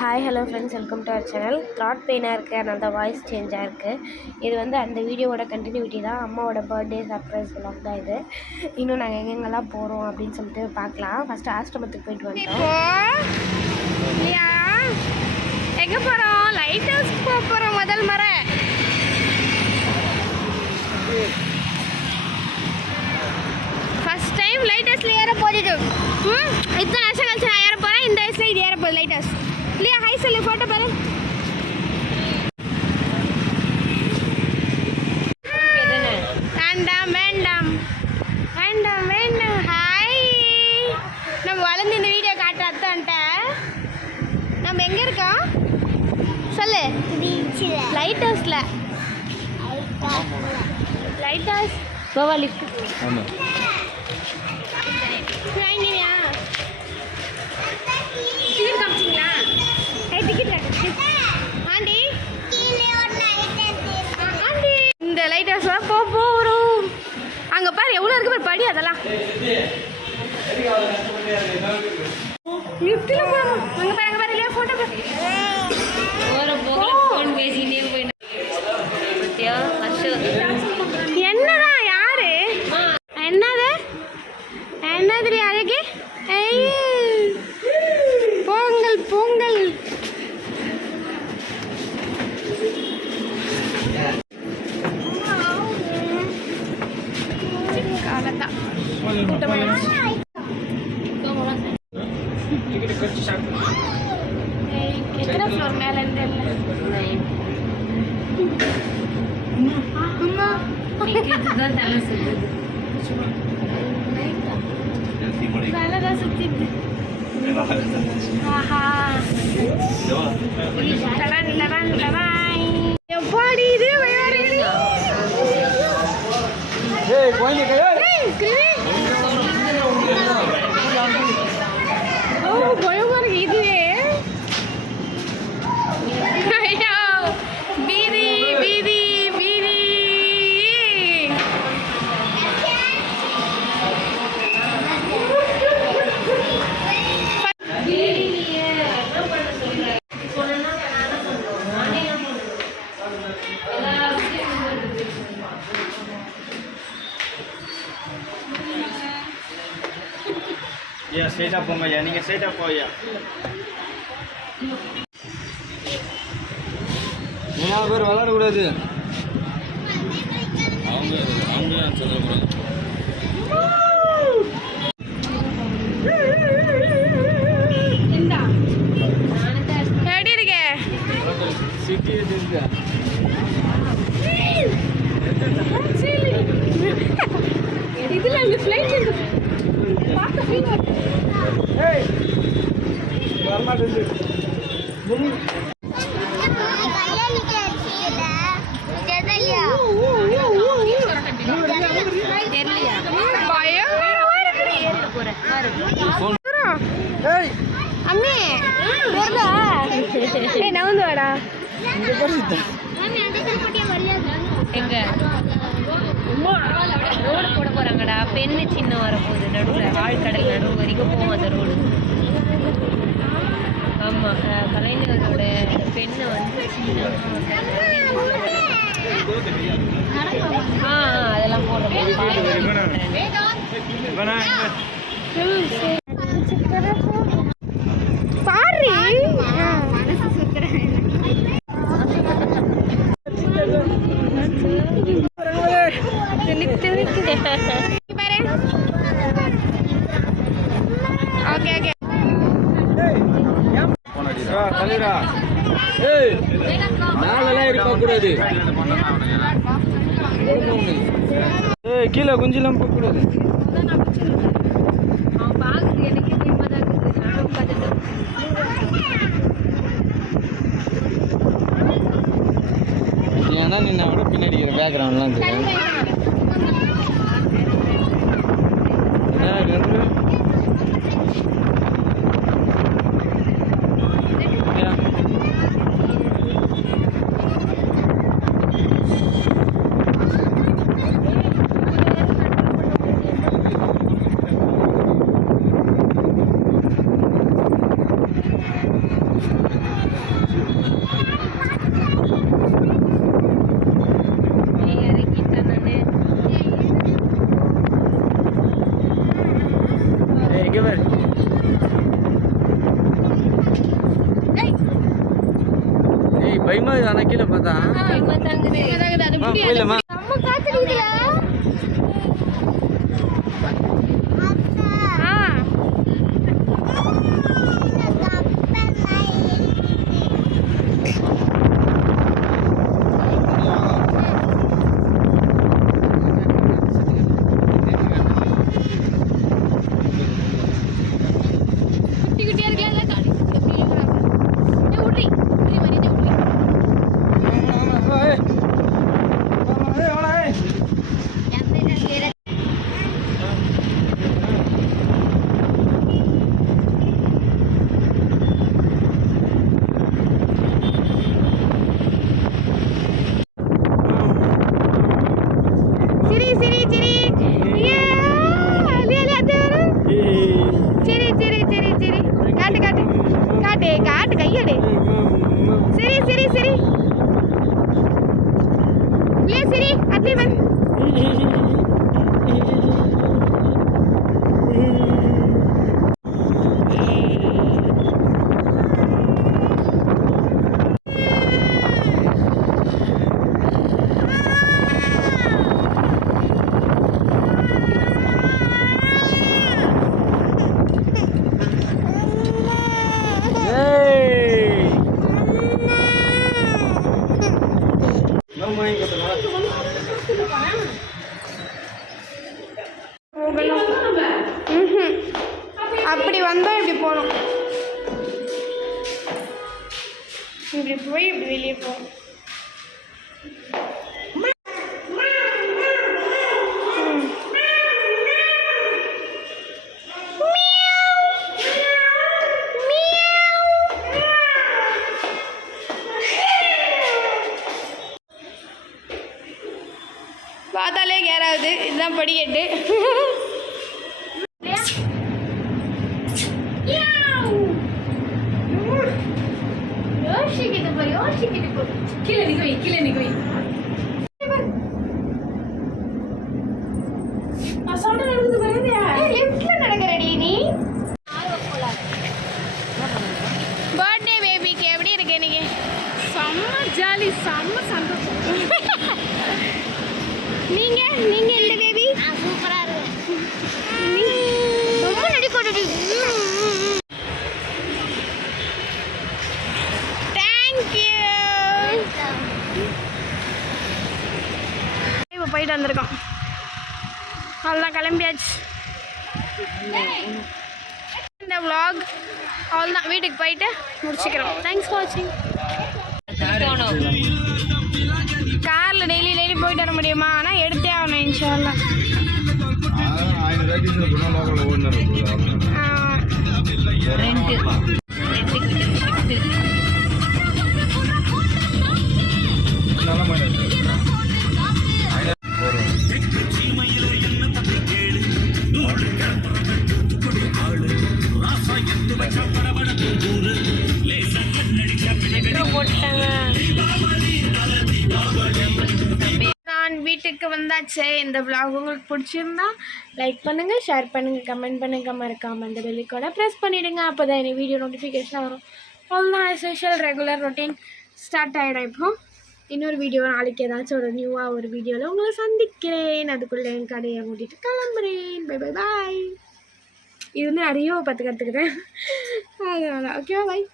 Hi hello friends, welcome to our channel. Throat பெயினாக இருக்குது, அதனால தான் வாய்ஸ் சேஞ்சாக இருக்குது. இது வந்து அந்த வீடியோவோட கண்டினியூட்டி தான். அம்மாவோட பர்த்டே சர்ப்ரைஸ் விலாக் தான் இது. இன்னும் நாங்கள் எங்கெங்கெல்லாம் போகிறோம் அப்படின்னு சொல்லிட்டு பார்க்கலாம். ஃபஸ்ட்டு ஆஸ்ரமத்துக்கு போயிட்டு வந்தோம். எங்கே போகிறோம்? லைட் ஹவுஸ் போகிறோம். முதல் முறை ஃபஸ்ட் டைம் லைட் ஹவுஸில் ஏற போகுது. இத்தனை வருஷம் கழிச்சு நான் ஏற போகிறேன். இந்த வயசில் இது ஏற போகுது லைட் ஹவுஸ் இல்லையா? ஹை சொல்லு, ஃபோட்டோ பாரு. வேண்டாம் வேண்டாம் வேண்டாம் வேண்டாம். ஹாய், நம்ம வளர்ந்து இந்த வீடியோ காட்டுற அத்தான்ட்ட. நம்ம எங்கே இருக்கோம் சொல்லு? லைட் ஹவுஸில். Lighthouse Goa lift. வாங்கினியா? டிக்கெட் காமிச்சிங்களா? டிக்கெட் ஆண்டி, ஆண்டி இந்த லைட் ஹவுஸ்லாம் போகிறோம். அங்கே பாரு எவ்வளோ இருக்கு பாரு படி. அதெல்லாம் லிஃப்ட்டில் போகிறோம். அங்கே பாரு, அங்கே பாரு இல்லையா? ஃபோட்டோ என்னதான் யாரு? என்னது என்னது அழகு? பொங்கல் பொங்கல். எத்தனை ஃப்ளோர் மேலே இருந்து? எப்பாடி இது பயமா இருக்கு இதுவே. பீதி பீதி பீதி. ஸ்ட்ரைட்டாக போங்க ஐயா, நீங்கள் ஸ்ட்ரைட்டாக போய்யா. மூணாவது பேர் விளாடக்கூடாது. அவங்க சொல்லக்கூடாது. எப்படி இருக்கு? இதுல அந்த ஃப்ளைட் நவுந்து வாடா. எங்க ரோடு போட போறாங்கடா. பெண்ணு சின்ன வரப்போகுது. நடுவில் ஆழ்கடல் நடுவு வரைக்கும் போவோம் அந்த ரோடு. ஆமாம், கலைஞரோட பெண்ணை வந்து சின்ன அதெல்லாம் போடுறேன். பாரு ஓகே ஓகே. கீழே குஞ்செல்லாம் போகக்கூடாது. ஏன்னா நின்ன விட பின்னாடி பேக்ரவுண்ட்லாம் தெரியும். பயமா தானே கீழே பார்த்தா அது முடியாது. போயிடலாமா நம்ம காத்துடுதுல குட்டி குட்டியா இருக்கல காடி உட்ரி உட்ரி மரியாதை உட்ரி சிரி சிரி சிரி சிரி சிரி சிரி சிரி காட்டு காட்டு காட்டு காட்டு கையடு சிரி சிரி சிரி லே சிரி அத்தி வந்து அப்படி வந்தா இப்படி போகணும் இப்படி போய் இப்படி வெளியே போகணும் பார்த்தாலே கேராகுது இதுதான் படிக்கட்டு யோசிக்கிட்டு போ யோசிக்கிட்டு போ கீழே நிக்கவை கீழே நிக்கவை நடக்கிறடி நீ பர்த்டே பேபிக்கு எப்படி இருக்கு இன்னைக்கு செம்ம ஜாலி செம்ம சந்தோஷம் நீங்க நீங்க இந்த பேபி சூப்பரா இருக்கு ரொம்ப நடிக்கொடுடி தேங்க்யூ இப்போ போயிட்டு வந்திருக்கோம் அவ்வளோதான் கிளம்பியாச்சு இந்த vlog அவ்வளோதான் வீட்டுக்கு போயிட்டு முடிச்சுக்கிறோம் தேங்க்ஸ் ஃபார் வாட்சிங் காரில் டெய்லி டெய்லி போயிட்டு வர முடியுமா ஆனால் எடுத்தே ஆகணும் இன்ஷால்லா நான் வீட்டுக்கு வந்தாச்சு இந்த vlog உங்களுக்கு பிடிச்சிருந்தா லைக் பண்ணுங்கள் ஷேர் பண்ணுங்கள் கமெண்ட் பண்ணுங்கள் மறக்காமல் அந்த பெல்லைக்கோட ப்ரெஸ் பண்ணிவிடுங்க அப்போ தான் எனக்கு வீடியோ நோட்டிஃபிகேஷன் வரும் அவ்வளோதான் as usual regular routine start ஆகிடும் இப்போ இன்னொரு வீடியோ நாளைக்கு ஏதாச்சும் ஒரு நியூவாக ஒரு வீடியோவில் உங்களை சந்திக்கிறேன் அதுக்குள்ளே என் கடையை மூடிட்டு கிளம்புறேன் பை பை பாய் இது வந்து நிறைய பார்த்து கற்றுக்கிட்டேன் அதனால் ஓகேவா பாய்